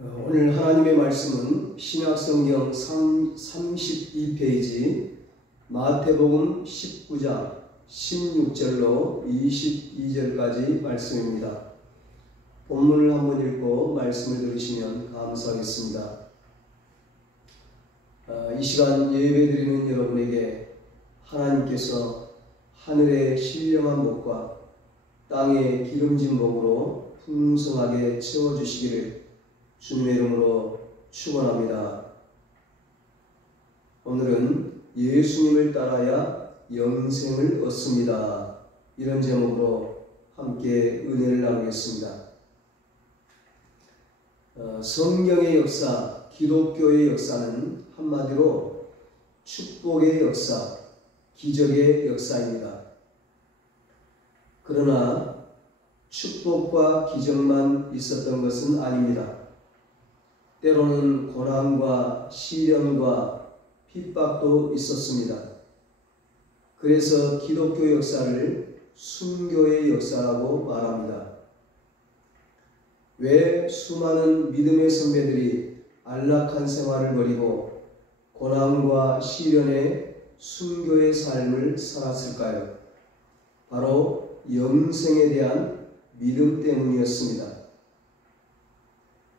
오늘 하나님의 말씀은 신약성경 32페이지 마태복음 19장 16절로 22절까지 말씀입니다. 본문을 한번 읽고 말씀을 들으시면 감사하겠습니다. 이 시간 예배드리는 여러분에게 하나님께서 하늘의 신령한 복과 땅의 기름진 복으로 풍성하게 채워주시기를 주님의 이름으로 축원합니다. 오늘은 예수님을 따라야 영생을 얻습니다. 이런 제목으로 함께 은혜를 나누겠습니다. 성경의 역사, 기독교의 역사는 한마디로 축복의 역사, 기적의 역사입니다. 그러나 축복과 기적만 있었던 것은 아닙니다. 때로는 고난과 시련과 핍박도 있었습니다. 그래서 기독교 역사를 순교의 역사라고 말합니다. 왜 수많은 믿음의 선배들이 안락한 생활을 버리고 고난과 시련의 순교의 삶을 살았을까요? 바로 영생에 대한 믿음 때문이었습니다.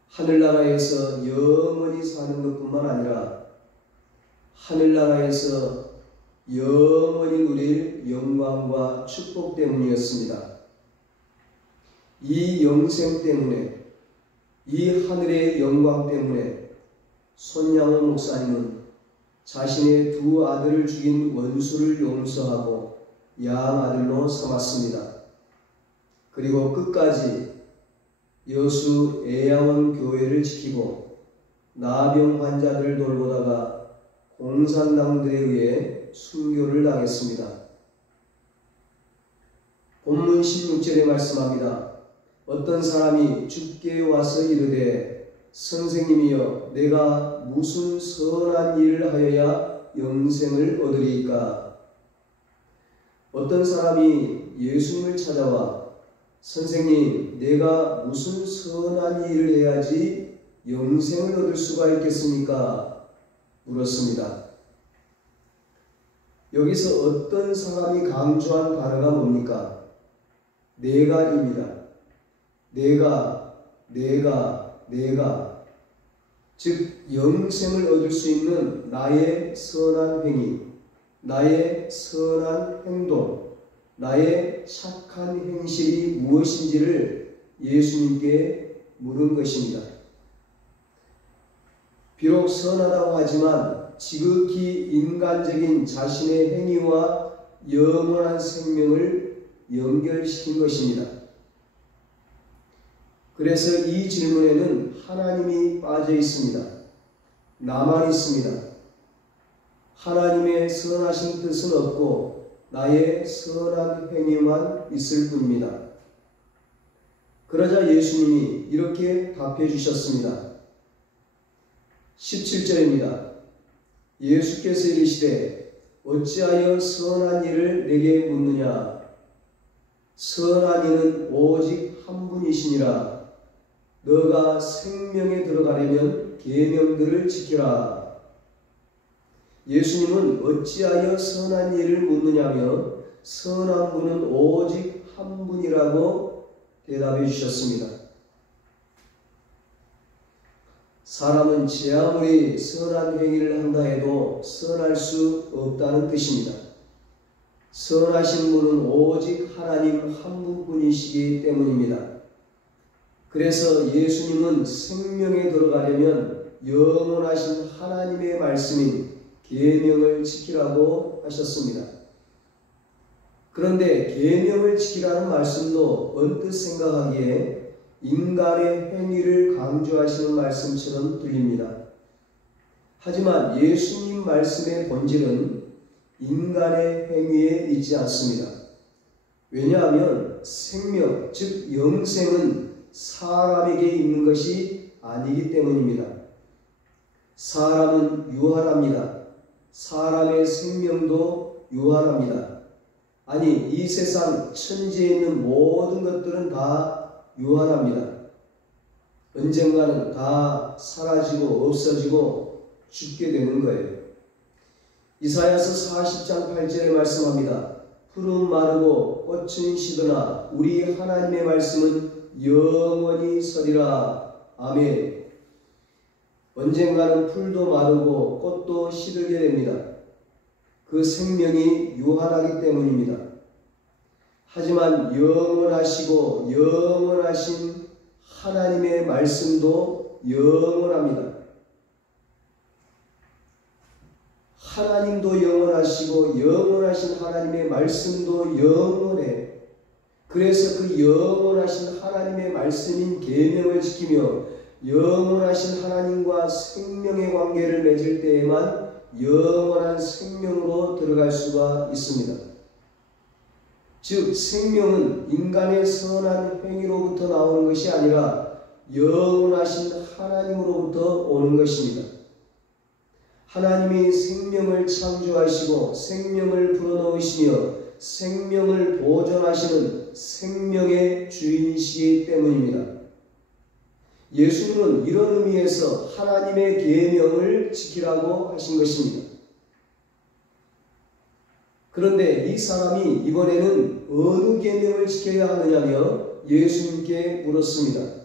하늘나라에서 영원히 사는 것뿐만 아니라 하늘나라에서 영원히 누릴 영광과 축복 때문이었습니다. 이 영생 때문에, 이 하늘의 영광 때문에 손양호 목사님은 자신의 두 아들을 죽인 원수를 용서하고 양아들로 삼았습니다. 그리고 끝까지 여수 애양원 교회를 지키고 나병 환자들을 돌보다가 공산당들에 의해 순교를 당했습니다. 본문 16절에 말씀합니다. 어떤 사람이 주께 와서 이르되 선생님이여 내가 무슨 선한 일을 하여야 영생을 얻으리이까? 어떤 사람이 예수님을 찾아와 선생님, 내가 무슨 선한 일을 해야지 영생을 얻을 수가 있겠습니까? 물었습니다. 여기서 어떤 사람이 강조한 단어가 뭡니까? 내가입니다. 내가. 즉, 영생을 얻을 수 있는 나의 선한 행위, 나의 선한 행동, 나의 착한 행실이 무엇인지를 예수님께 물은 것입니다. 비록 선하다고 하지만 지극히 인간적인 자신의 행위와 영원한 생명을 연결시킨 것입니다. 그래서 이 질문에는 하나님이 빠져 있습니다. 나만 있습니다. 하나님의 선하신 뜻은 없고 나의 선한 행위만 있을 뿐입니다. 그러자 예수님이 이렇게 답해 주셨습니다. 17절입니다. 예수께서 이르시되 어찌하여 선한 일을 내게 묻느냐? 선한 이는 오직 한 분이시니라. 너가 생명에 들어가려면 계명들을 지키라. 예수님은 어찌하여 선한 일을 묻느냐며 선한 분은 오직 한 분이라고 대답해 주셨습니다. 사람은 제 아무리 선한 행위를 한다 해도 선할 수 없다는 뜻입니다. 선하신 분은 오직 하나님 한 분뿐이시기 때문입니다. 그래서 예수님은 생명에 들어가려면 영원하신 하나님의 말씀인 계명을 지키라고 하셨습니다. 그런데 계명을 지키라는 말씀도 언뜻 생각하기에 인간의 행위를 강조하시는 말씀처럼 들립니다. 하지만 예수님 말씀의 본질은 인간의 행위에 있지 않습니다. 왜냐하면 생명, 즉 영생은 사람에게 있는 것이 아니기 때문입니다. 사람은 유한합니다. 사람의 생명도 유한합니다. 아니, 이 세상 천지에 있는 모든 것들은 다 유한합니다. 언젠가는 다 사라지고 없어지고 죽게 되는 거예요. 이사야서 40장 8절에 말씀합니다. 푸른 마르고 꽃은 시드나 우리 하나님의 말씀은 영원히 서리라. 아멘. 언젠가는 풀도 마르고 꽃도 시들게 됩니다. 그 생명이 유한하기 때문입니다. 하지만 영원하시고 영원하신 하나님의 말씀도 영원합니다. 하나님도 영원하시고 영원하신 하나님의 말씀도 영원해. 그래서 그 영원하신 하나님의 말씀인 계명을 지키며 영원하신 하나님과 생명의 관계를 맺을 때에만 영원한 생명으로 들어갈 수가 있습니다. 즉 생명은 인간의 선한 행위로부터 나오는 것이 아니라 영원하신 하나님으로부터 오는 것입니다. 하나님이 생명을 창조하시고 생명을 불어넣으시며 생명을 보존하시는 생명의 주인이시기 때문입니다. 예수님은 이런 의미에서 하나님의 계명을 지키라고 하신 것입니다. 그런데 이 사람이 이번에는 어느 계명을 지켜야 하느냐며 예수님께 물었습니다.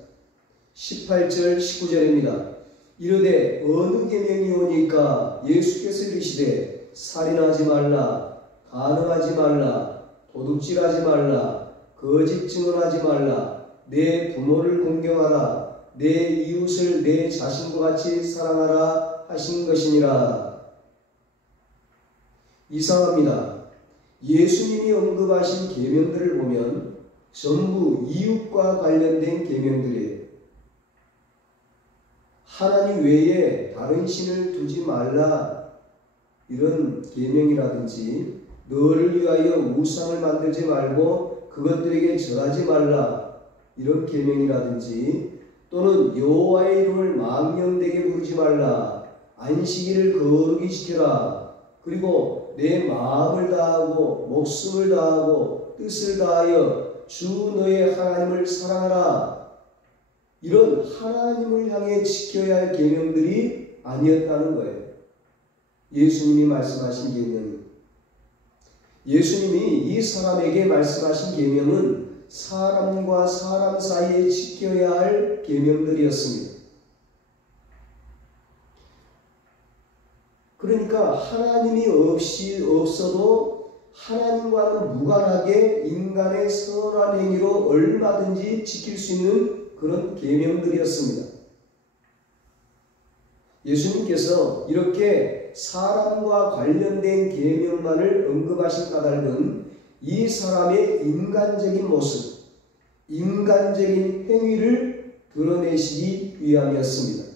18절 19절입니다. 이르되 어느 계명이 오니까 예수께서 이르시되 살인하지 말라, 간음하지 말라, 도둑질하지 말라, 거짓 증언하지 말라, 내 부모를 공경하라, 내 이웃을 내 자신과 같이 사랑하라 하신 것이니라. 이상합니다. 예수님이 언급하신 계명들을 보면 전부 이웃과 관련된 계명들이에요. 하나님 외에 다른 신을 두지 말라 이런 계명이라든지 너를 위하여 우상을 만들지 말고 그것들에게 절하지 말라 이런 계명이라든지 또는 여호와의 이름을 망령되게 부르지 말라, 안식일을 거룩히 지켜라, 그리고 내 마음을 다하고 목숨을 다하고 뜻을 다하여 주 너의 하나님을 사랑하라, 이런 하나님을 향해 지켜야 할 계명들이 아니었다는 거예요. 예수님이 말씀하신 계명이. 예수님이 이 사람에게 말씀하신 계명은 사람과 사람 사이에 지켜야 할 계명들이었습니다. 그러니까 하나님이 없어도 하나님과는 무관하게 인간의 선한 행위로 얼마든지 지킬 수 있는 그런 계명들이었습니다. 예수님께서 이렇게 사람과 관련된 계명만을 언급하신 까닭은 이 사람의 인간적인 모습, 인간적인 행위를 드러내시기 위함이었습니다.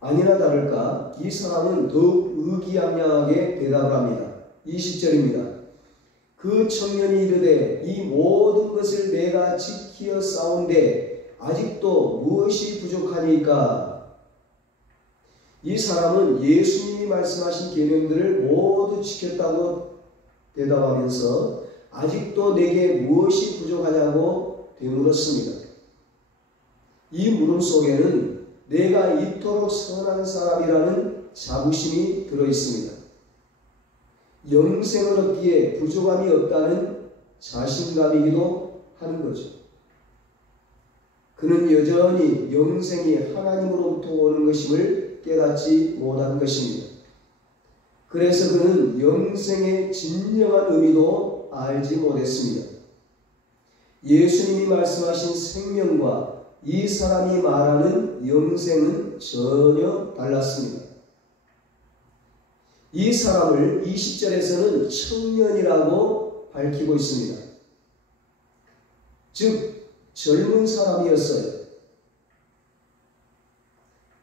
아니나 다를까 이 사람은 더욱 의기양양하게 대답을 합니다. 20절입니다. 그 청년이 이르되 이 모든 것을 내가 지키어 싸운데 아직도 무엇이 부족하니까? 이 사람은 예수님이 말씀하신 계명들을 모두 지켰다고 대답하면서 아직도 내게 무엇이 부족하냐고 되물었습니다. 이 물음 속에는 내가 이토록 선한 사람이라는 자부심이 들어있습니다. 영생을 얻기에 부족함이 없다는 자신감이기도 하는 거죠. 그는 여전히 영생이 하나님으로부터 오는 것임을 깨닫지 못한 것입니다. 그래서 그는 영생의 진정한 의미도 알지 못했습니다. 예수님이 말씀하신 생명과 이 사람이 말하는 영생은 전혀 달랐습니다. 이 사람을 20절에서는 청년이라고 밝히고 있습니다. 즉 젊은 사람이었어요.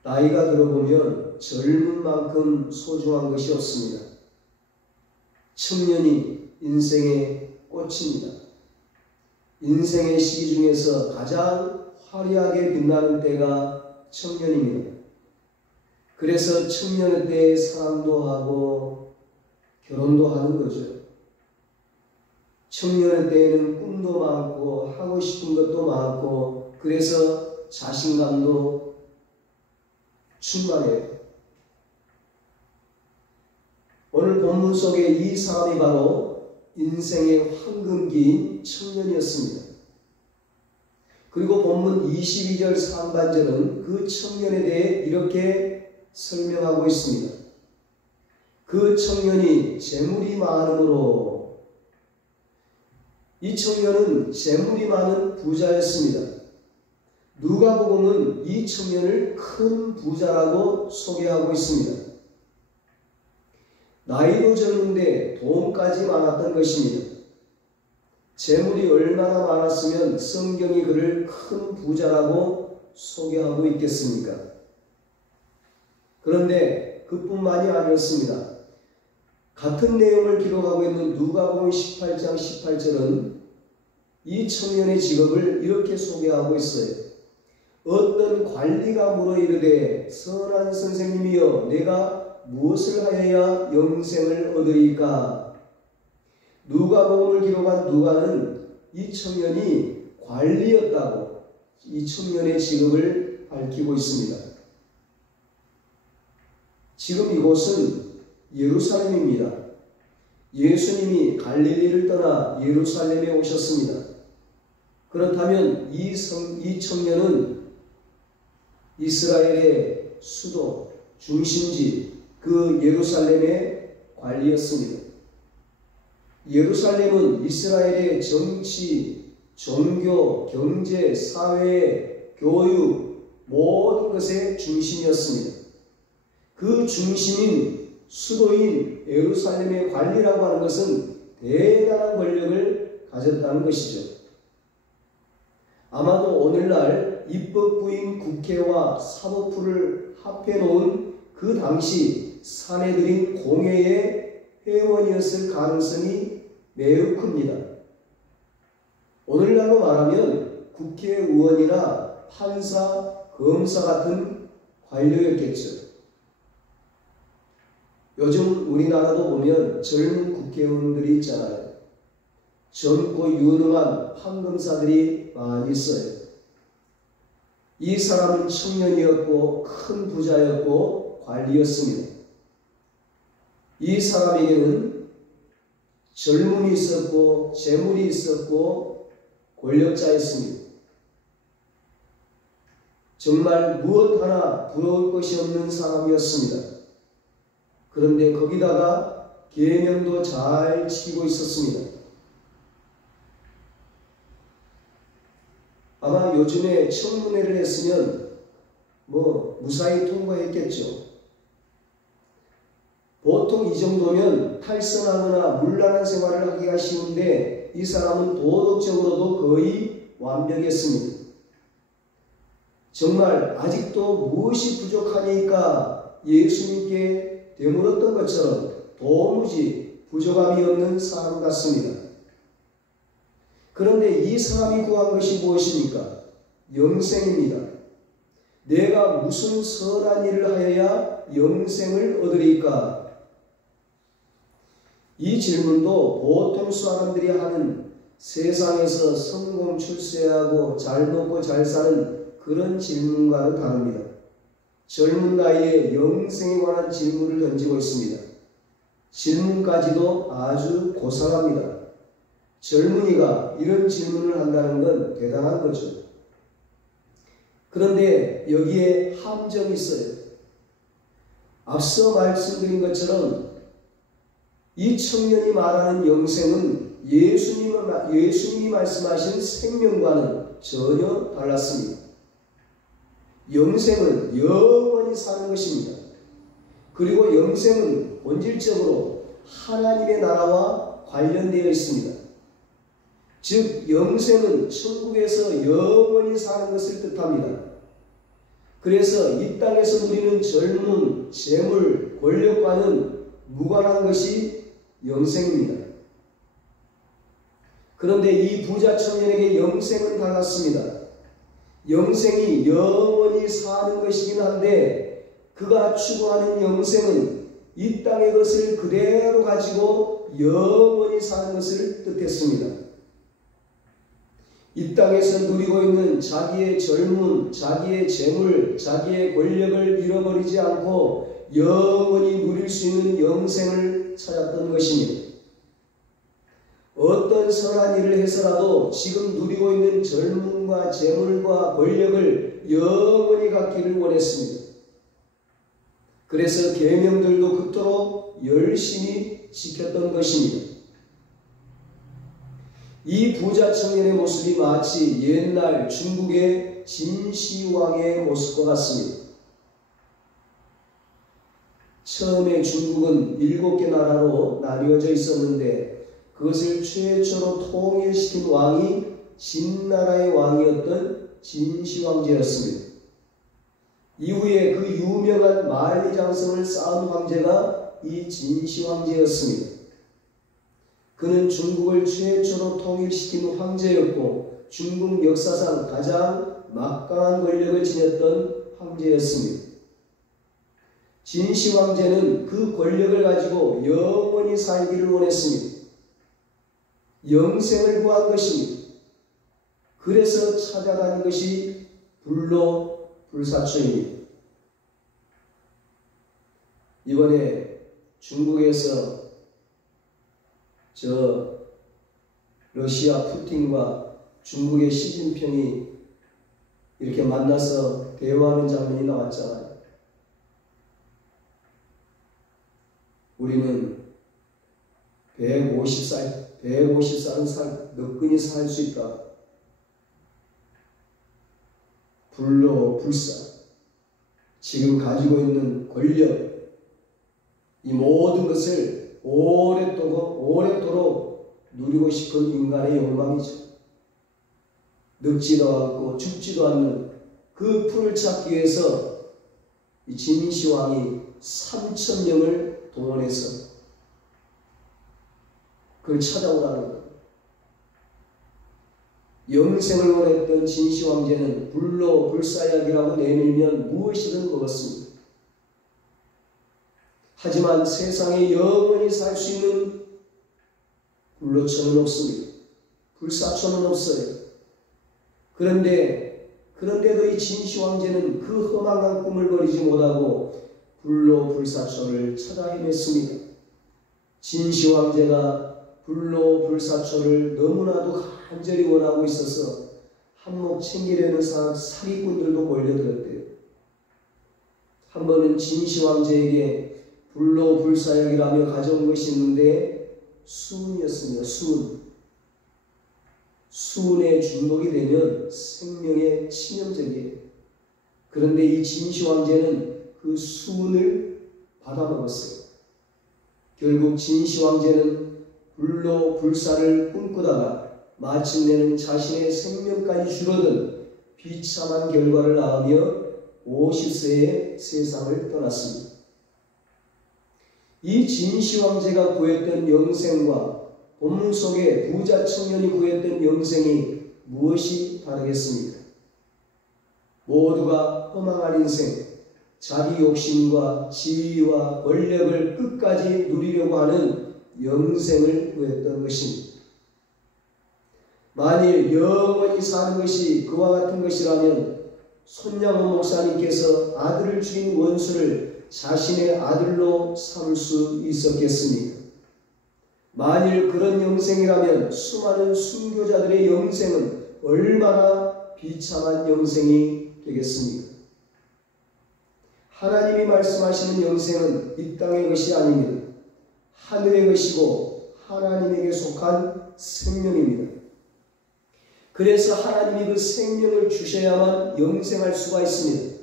나이가 들어보면 젊은 만큼 소중한 것이 없습니다. 청년이 인생의 꽃입니다. 인생의 시기 중에서 가장 화려하게 빛나는 때가 청년입니다. 그래서 청년의 때에 사랑도 하고 결혼도 하는 거죠. 청년의 때에는 꿈도 많고 하고 싶은 것도 많고 그래서 자신감도 충만해요. 오늘 본문 속에 이 사람이 바로 인생의 황금기인 청년이었습니다. 그리고 본문 22절 상반절은 그 청년에 대해 이렇게 설명하고 있습니다. 그 청년이 재물이 많으므로, 이 청년은 재물이 많은 부자였습니다. 누가복음은 이 청년을 큰 부자라고 소개하고 있습니다. 나이도 젊은데 돈까지 많았던 것입니다. 재물이 얼마나 많았으면 성경이 그를 큰 부자라고 소개하고 있겠습니까? 그런데 그뿐만이 아니었습니다. 같은 내용을 기록하고 있는 누가복음 18장 18절은 이 청년의 직업을 이렇게 소개하고 있어요. 어떤 관리가 물어 이르되 선한 선생님이여 내가 무엇을 하여야 영생을 얻으리까? 누가복음을 기록한 누가는 이 청년이 관리였다고 이 청년의 직업을 밝히고 있습니다. 지금 이곳은 예루살렘입니다. 예수님이 갈릴리를 떠나 예루살렘에 오셨습니다. 그렇다면 이 청년은 이스라엘의 수도, 중심지, 그 예루살렘의 관리였습니다. 예루살렘은 이스라엘의 정치, 종교, 경제, 사회, 교육, 모든 것의 중심이었습니다. 그 중심인 수도인 예루살렘의 관리라고 하는 것은 대단한 권력을 가졌다는 것이죠. 아마도 오늘날 입법부인 국회와 사법부를 합해 놓은 그 당시 사내들인 공회의 회원이었을 가능성이 매우 큽니다. 오늘날로 말하면 국회의원이나 판사, 검사 같은 관료였겠죠. 요즘 우리나라도 보면 젊은 국회의원들이 있잖아요. 젊고 유능한 판검사들이 많이 있어요. 이 사람은 청년이었고 큰 부자였고 관리였습니다. 이 사람에게는 젊음이 있었고 재물이 있었고 권력자였습니다. 정말 무엇 하나 부러울 것이 없는 사람이었습니다. 그런데 거기다가 계명도 잘 지키고 있었습니다. 아마 요즘에 청문회를 했으면 무사히 통과했겠죠. 보통 이 정도면 탈선하거나 문란한 생활을 하기가 쉬운데 이 사람은 도덕적으로도 거의 완벽했습니다. 정말 아직도 무엇이 부족하니까 예수님께 되물었던 것처럼 도무지 부족함이 없는 사람 같습니다. 그런데 이 사람이 구한 것이 무엇입니까? 영생입니다. 내가 무슨 선한 일을 하여야 영생을 얻으리까? 이 질문도 보통 사람들이 하는 세상에서 성공 출세하고 잘 먹고 잘 사는 그런 질문과는 다릅니다. 젊은 나이에 영생에 관한 질문을 던지고 있습니다. 질문까지도 아주 고상합니다. 젊은이가 이런 질문을 한다는 건 대단한 거죠. 그런데 여기에 함정이 있어요. 앞서 말씀드린 것처럼 이 청년이 말하는 영생은 예수님이 말씀하신 생명과는 전혀 달랐습니다. 영생은 영원히 사는 것입니다. 그리고 영생은 본질적으로 하나님의 나라와 관련되어 있습니다. 즉 영생은 천국에서 영원히 사는 것을 뜻합니다. 그래서 이 땅에서 누리는 젊음, 재물, 권력과는 무관한 것이 영생입니다. 그런데 이 부자 청년에게 영생은 달랐습니다. 영생이 영원히 사는 것이긴 한데 그가 추구하는 영생은 이 땅의 것을 그대로 가지고 영원히 사는 것을 뜻했습니다. 이 땅에서 누리고 있는 자기의 젊음, 자기의 재물, 자기의 권력을 잃어버리지 않고 영원히 누릴 수 있는 영생을 찾았던 것입니다. 어떤 선한 일을 해서라도 지금 누리고 있는 젊음과 재물과 권력을 영원히 갖기를 원했습니다. 그래서 계명들도 그토록 열심히 지켰던 것입니다. 이 부자 청년의 모습이 마치 옛날 중국의 진시황의 모습과 같습니다. 처음에 중국은 7개 나라로 나뉘어져 있었는데 그것을 최초로 통일시킨 왕이 진나라의 왕이었던 진시황제였습니다. 이후에 그 유명한 만리장성을 쌓은 황제가 이 진시황제였습니다. 그는 중국을 최초로 통일시킨 황제였고 중국 역사상 가장 막강한 권력을 지녔던 황제였습니다. 진시황제는 그 권력을 가지고 영원히 살기를 원했습니다. 영생을 구한 것입니다. 그래서 찾아다닌 것이 불로불사초입니다. 이번에 중국에서 러시아 푸틴과 중국의 시진핑이 이렇게 만나서 대화하는 장면이 나왔잖아요. 우리는 150살은 너끈히 살 수 있다. 불로불사. 지금 가지고 있는 권력, 이 모든 것을 오랫도록 누리고 싶은 인간의 욕망이죠. 늙지도 않고 죽지도 않는 그 풀을 찾기 위해서 이 진시황이 3,000명을 동원해서 그걸 찾아오라는 거예요. 영생을 원했던 진시황제는 불로불사약이라고 내밀면 무엇이든 먹었습니다. 하지만 세상에 영원히 살 수 있는 불로초는 없습니다. 불사초는 없어요. 그런데도 이 진시황제는 그 허망한 꿈을 버리지 못하고 불로불사초를 찾아 헤맸습니다. 진시황제가 불로불사초를 너무나도 간절히 원하고 있어서 한몫 챙기려는 사기꾼들도 몰려들었대요. 한 번은 진시황제에게 불로불사약이라며 가져온 것이 있는데 수은이었습니다. 수은에 중독이 되면 생명에 치명적이에요. 그런데 이 진시황제는 그 수은을 받아먹었어요. 결국 진시황제는 불로불사를 꿈꾸다가 마침내는 자신의 생명까지 줄어든 비참한 결과를 낳으며 50세에 세상을 떠났습니다. 이 진시황제가 구했던 영생과 본문 속에 부자 청년이 구했던 영생이 무엇이 다르겠습니까? 모두가 허망한 인생, 자기 욕심과 지위와 권력을 끝까지 누리려고 하는 영생을 구했던 것입니다. 만일 영원히 사는 것이 그와 같은 것이라면 손양원 목사님께서 아들을 죽인 원수를 자신의 아들로 삼을 수 있었겠습니까? 만일 그런 영생이라면 수많은 순교자들의 영생은 얼마나 비참한 영생이 되겠습니까? 하나님이 말씀하시는 영생은 이 땅의 것이 아닙니다. 하늘의 것이고 하나님에게 속한 생명입니다. 그래서 하나님이 그 생명을 주셔야만 영생할 수가 있습니다.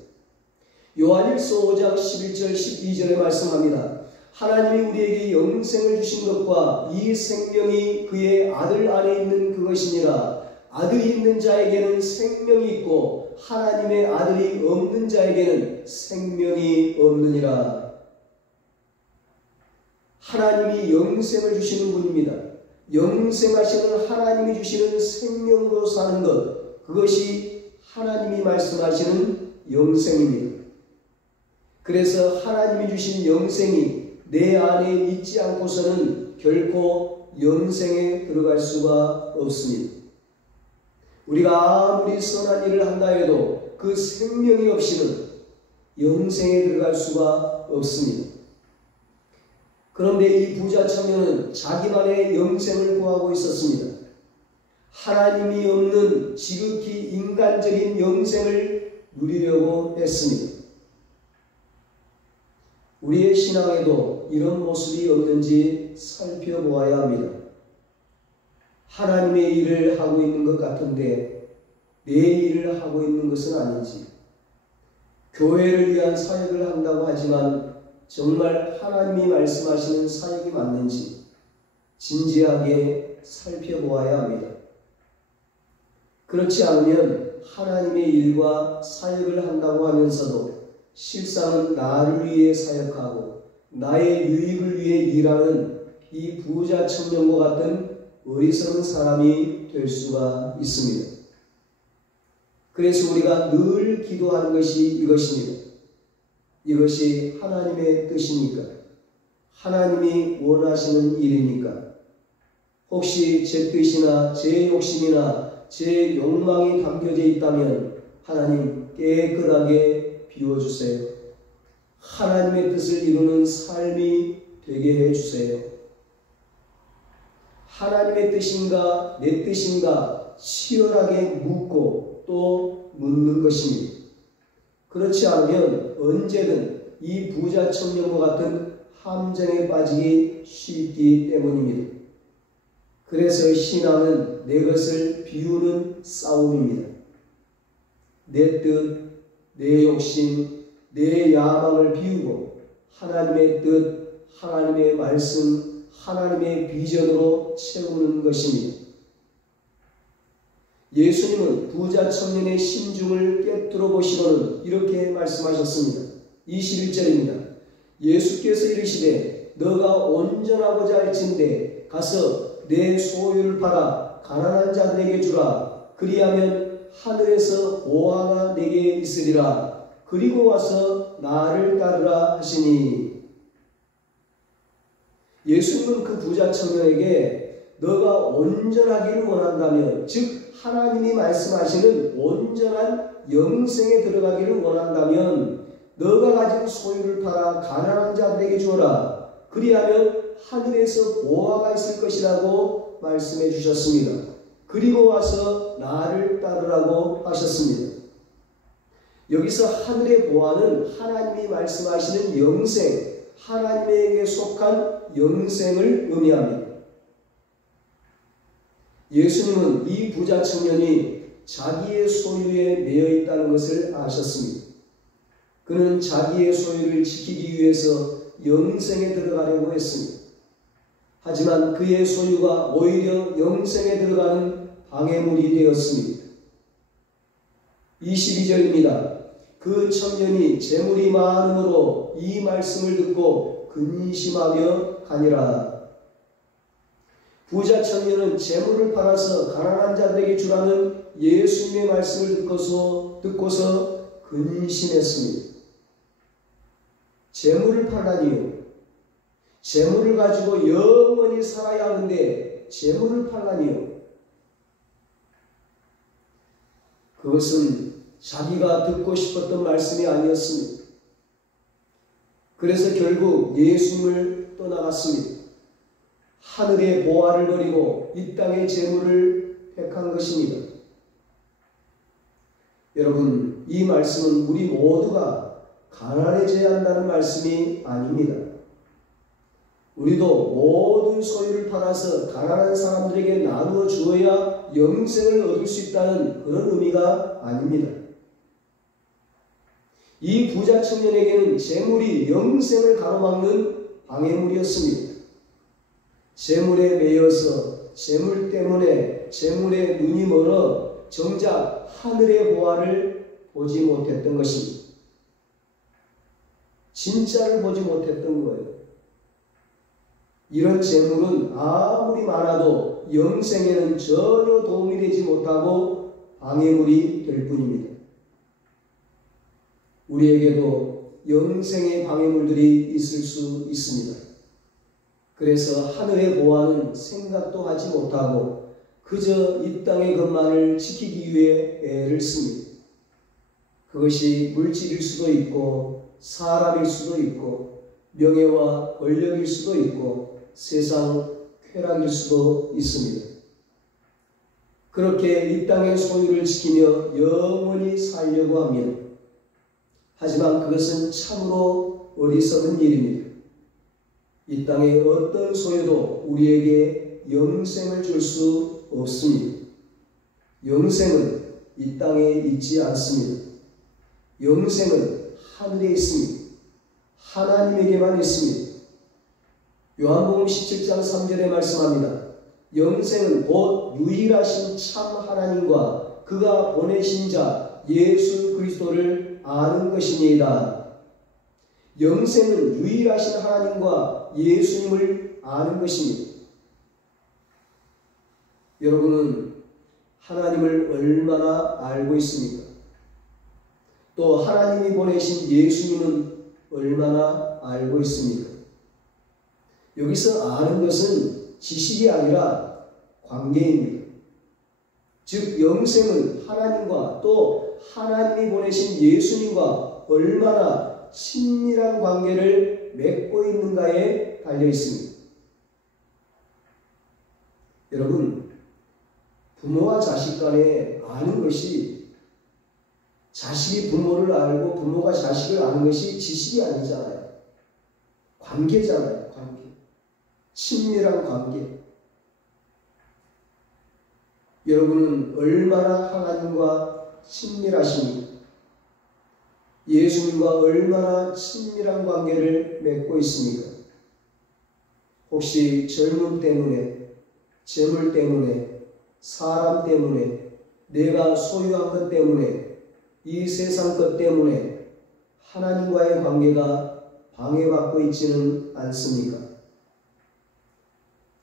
요한일서 5장 11절 12절에 말씀합니다. 하나님이 우리에게 영생을 주신 것과 이 생명이 그의 아들 안에 있는 그것이니라. 아들이 있는 자에게는 생명이 있고 하나님의 아들이 없는 자에게는 생명이 없느니라. 하나님이 영생을 주시는 분입니다. 영생하시는 하나님이 주시는 생명으로 사는 것, 그것이 하나님이 말씀하시는 영생입니다. 그래서 하나님이 주신 영생이 내 안에 있지 않고서는 결코 영생에 들어갈 수가 없습니다. 우리가 아무리 선한 일을 한다 해도 그 생명이 없이는 영생에 들어갈 수가 없습니다. 그런데 이 부자 청년은 자기만의 영생을 구하고 있었습니다. 하나님이 없는 지극히 인간적인 영생을 누리려고 했습니다. 우리의 신앙에도 이런 모습이 없는지 살펴보아야 합니다. 하나님의 일을 하고 있는 것 같은데 내 일을 하고 있는 것은 아닌지, 교회를 위한 사역을 한다고 하지만 정말 하나님이 말씀하시는 사역이 맞는지 진지하게 살펴보아야 합니다. 그렇지 않으면 하나님의 일과 사역을 한다고 하면서도 실상은 나를 위해 사역하고 나의 유익을 위해 일하는 이 부자 청년과 같은 어리석은 사람이 될 수가 있습니다. 그래서 우리가 늘 기도하는 것이 이것입니다. 이것이 하나님의 뜻입니까? 하나님이 원하시는 일입니까? 혹시 제 뜻이나 제 욕심이나 제 욕망이 담겨져 있다면 하나님 깨끗하게 비워주세요. 하나님의 뜻을 이루는 삶이 되게 해주세요. 하나님의 뜻인가 내 뜻인가 치열하게 묻고 또 묻는 것입니다. 그렇지 않으면 언제든 이 부자 청년과 같은 함정에 빠지기 쉽기 때문입니다. 그래서 신앙은 내 것을 비우는 싸움입니다. 내 뜻, 내 욕심, 내 야망을 비우고 하나님의 뜻, 하나님의 말씀, 하나님의 비전으로 채우는 것입니다. 예수님은 부자 청년의 심중을 꿰뚫어 보시고는 이렇게 말씀하셨습니다. 21절입니다. 예수께서 이르시되 너가 온전하고자 할진대 가서 내 소유를 팔아 가난한 자들에게 주라. 그리하면 하늘에서 보화가 내게 있으리라. 그리고 와서 나를 따르라 하시니. 예수님은 그 부자 청년에게 너가 온전하기를 원한다면, 즉 하나님이 말씀하시는 온전한 영생에 들어가기를 원한다면 너가 가진 소유를 팔아 가난한 자들에게 주어라. 그리하면 하늘에서 보화가 있을 것이라고 말씀해 주셨습니다. 그리고 와서 나를 따르라고 하셨습니다. 여기서 하늘의 보화는 하나님이 말씀하시는 영생, 하나님에게 속한 영생을 의미합니다. 예수님은 이 부자 청년이 자기의 소유에 매여 있다는 것을 아셨습니다. 그는 자기의 소유를 지키기 위해서 영생에 들어가려고 했습니다. 하지만 그의 소유가 오히려 영생에 들어가는 방해물이 되었습니다. 22절입니다. 그 청년이 재물이 많음으로 이 말씀을 듣고 근심하며 가니라. 부자 청년은 재물을 팔아서 가난한 자들에게 주라는 예수님의 말씀을 듣고서 근심했습니다. 재물을 팔라니요. 재물을 가지고 영원히 살아야 하는데 재물을 팔라니요. 그것은 자기가 듣고 싶었던 말씀이 아니었습니다. 그래서 결국 예수님을 떠나갔습니다. 하늘의 보화를 버리고 이 땅의 재물을 택한 것입니다. 여러분, 이 말씀은 우리 모두가 가난해져야 한다는 말씀이 아닙니다. 우리도 모든 소유를 팔아서 가난한 사람들에게 나누어 주어야 영생을 얻을 수 있다는 그런 의미가 아닙니다. 이 부자 청년에게는 재물이 영생을 가로막는 방해물이었습니다. 재물에 매여서 재물 때문에 재물에 눈이 멀어 정작 하늘의 보화를 보지 못했던 것입니다. 진짜를 보지 못했던 거예요. 이런 재물은 아무리 많아도 영생에는 전혀 도움이 되지 못하고 방해물이 될 뿐입니다. 우리에게도 영생의 방해물들이 있을 수 있습니다. 그래서 하늘의 보화는 생각도 하지 못하고 그저 이 땅의 것만을 지키기 위해 애를 씁니다. 그것이 물질일 수도 있고 사람일 수도 있고 명예와 권력일 수도 있고 세상 쾌락일 수도 있습니다. 그렇게 이 땅의 소유를 지키며 영원히 살려고 합니다. 하지만 그것은 참으로 어리석은 일입니다. 이 땅의 어떤 소유도 우리에게 영생을 줄 수 없습니다. 영생은 이 땅에 있지 않습니다. 영생은 하늘에 있습니다. 하나님에게만 있습니다. 요한복음 17장 3절에 말씀합니다. 영생은 곧 유일하신 참 하나님과 그가 보내신 자 예수 그리스도를 아는 것이니이다. 영생은 유일하신 하나님과 예수님을 아는 것입니다. 여러분은 하나님을 얼마나 알고 있습니까? 또 하나님이 보내신 예수님은 얼마나 알고 있습니까? 여기서 아는 것은 지식이 아니라 관계입니다. 즉 영생은 하나님과 또 하나님이 보내신 예수님과 얼마나 친밀한 관계를 맺고 있는가에 달려 있습니다. 여러분, 부모와 자식 간에 아는 것이 자식이 부모를 알고 부모가 자식을 아는 것이 지식이 아니잖아요. 관계잖아요. 관계. 친밀한 관계. 여러분은 얼마나 하나님과 친밀하십니까? 예수님과 얼마나 친밀한 관계를 맺고 있습니까? 혹시 젊음 때문에, 재물 때문에, 사람 때문에, 내가 소유한 것 때문에, 이 세상 것 때문에 하나님과의 관계가 방해받고 있지는 않습니까?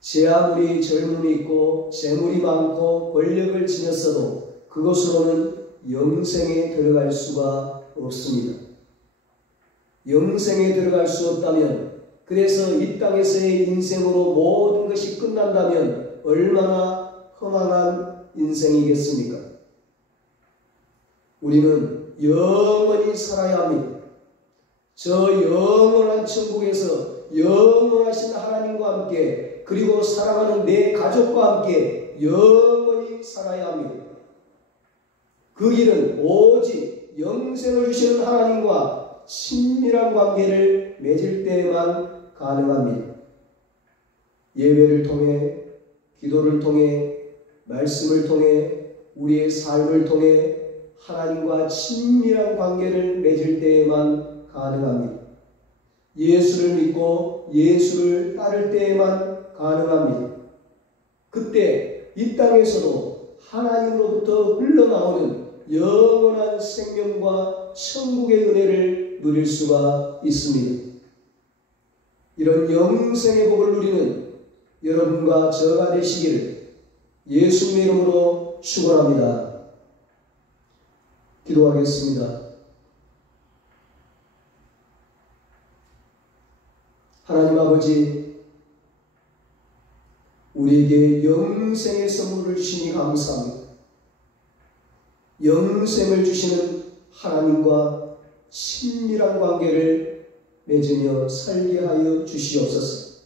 제 아무리 젊음이 있고 재물이 많고 권력을 지녔어도 그것으로는 영생에 들어갈 수가 없습니다. 영생에 들어갈 수 없다면, 그래서 이 땅에서의 인생으로 모든 것이 끝난다면 얼마나 허망한 인생이겠습니까? 우리는 영원히 살아야 합니다. 저 영원한 천국에서 영원하신 하나님과 함께, 그리고 사랑하는 내 가족과 함께 영원히 살아야 합니다. 그 길은 오직 영생을 주시는 하나님과 친밀한 관계를 맺을 때에만 가능합니다. 예배를 통해, 기도를 통해, 말씀을 통해, 우리의 삶을 통해 하나님과 친밀한 관계를 맺을 때에만 가능합니다. 예수를 믿고 예수를 따를 때에만 가능합니다. 그때 이 땅에서도 하나님으로부터 흘러나오는 영원한 생명과 천국의 은혜를 누릴 수가 있습니다. 이런 영생의 복을 누리는 여러분과 저가 되시기를 예수님의 이름으로 축원합니다. 기도하겠습니다. 하나님 아버지, 우리에게 영생의 선물을 주시니 감사합니다. 영생을 주시는 하나님과 친밀한 관계를 맺으며 살게 하여 주시옵소서.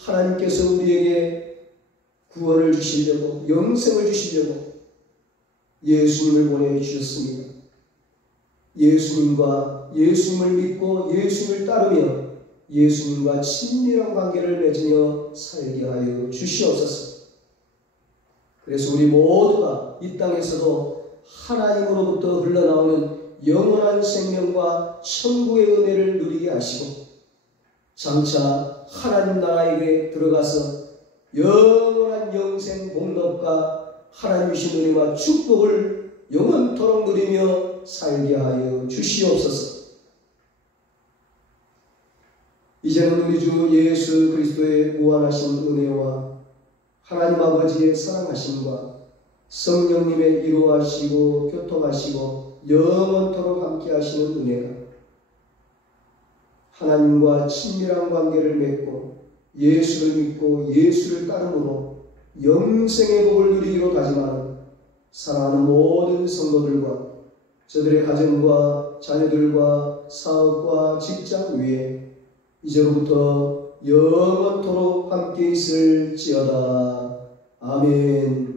하나님께서 우리에게 구원을 주시려고, 영생을 주시려고 예수님을 보내주셨습니다. 예수님을 믿고 예수님을 따르며 예수님과 친밀한 관계를 맺으며 살게 하여 주시옵소서. 그래서 우리 모두가 이 땅에서도 하나님으로부터 흘러나오는 영원한 생명과 천국의 은혜를 누리게 하시고, 장차 하나님 나라에 들어가서 영원한 영생 복덕과 하나님 주신 은혜와 축복을 영원토록 누리며 살게 하여 주시옵소서. 이제는 우리 주 예수 그리스도의 무한하신 은혜와 하나님 아버지의 사랑하심과 성령님의 이루하시고 교통하시고 영원토록 함께 하시는 은혜가 하나님과 친밀한 관계를 맺고 예수를 믿고 예수를 따름으로 영생의 복을 누리기로 다짐하는 사랑하는 모든 성도들과 저들의 가정과 자녀들과 사업과 직장 위에 이제로부터 영원토록 함께 있을지어다. 아멘.